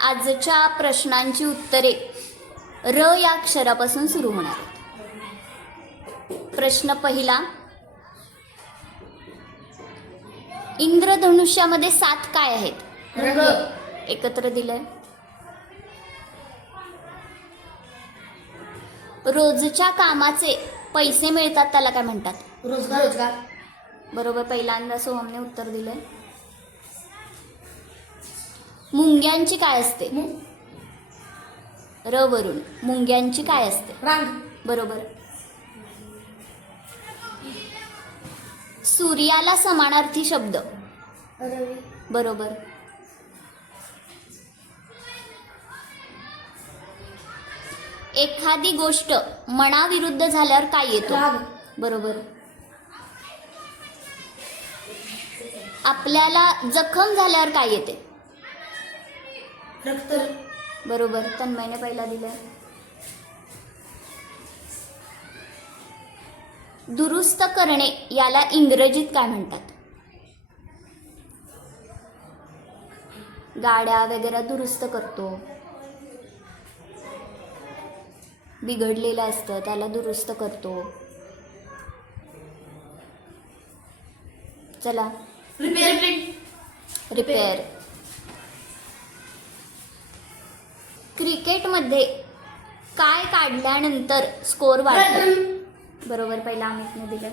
आजच्या प्रश्नांची उत्तरे र या अक्षरापासून सुरू होणार आहेत. प्रश्न पहिला, इंद्रधनुष्यामध्ये 7 काय आहेत? रंग. एकत्र दिलंय. रोजच्या कामाचे पैसे मिळतात त्याला काय म्हणतात? रोजगार. रोजगार. बरोबर, पहिल्यांदा सोहमने उत्तर दिलंय. मुंग्यांची काय असते? र वरून मुंग्यांची काय असते? रांग. बरोबर. सूर्याला समानार्थी शब्द? रवी. बरोबर. एखादी गोष्ट मनाविरुद्ध झाल्यावर काय येतो? राग. बरोबर. आपल्याला जखम झाल्यावर काय येते? रक्त. बरोबर, तन्मयने पहिला दिलाय. दुरुस्त करणे याला इंग्रजीत काय म्हणतात? गाड्या वगैरे दुरुस्त करतो, बिघडलेलं असतं त्याला दुरुस्त करतो. चला, रिपेअर. क्रिकेटमध्ये काय काढल्यानंतर स्कोर वाढतो? बरोबर, पहिला अमितने दिलं.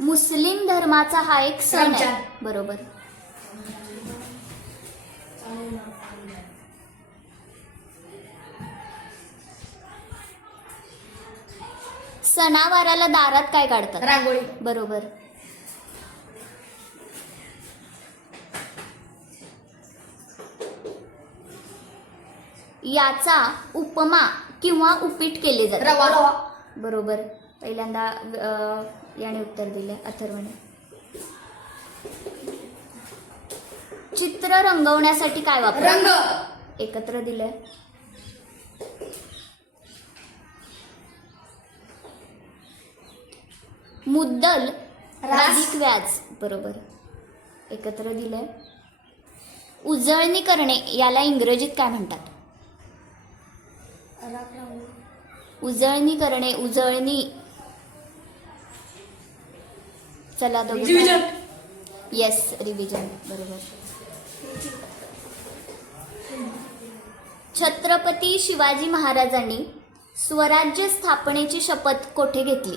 मुस्लिम धर्माचा हा एक सण आहे. रमजान. बरोबर. सणावाराला दारात काय काढतात? रांगोळी. बरोबर. याचा उपमा किंवा उपीट केले जाते? रवा. बरोबर, पहिल्यांदा याने उत्तर दिले अथर्वने. चित्र रंगवण्यासाठी काय वापरतात? रंग. एकत्र दिले. मुद्दल अधिक व्याज? बरोबर, एकत्र दिले. उजळणी करणे याला इंग्रजीत काय म्हणतात? उजळणी करणे, उजळणी. चला दोघे. रिव्हिजन. Yes, revision. बरोबर. छत्रपती शिवाजी महाराजांनी स्वराज्य स्थापनेची शपथ कोठे घेतली?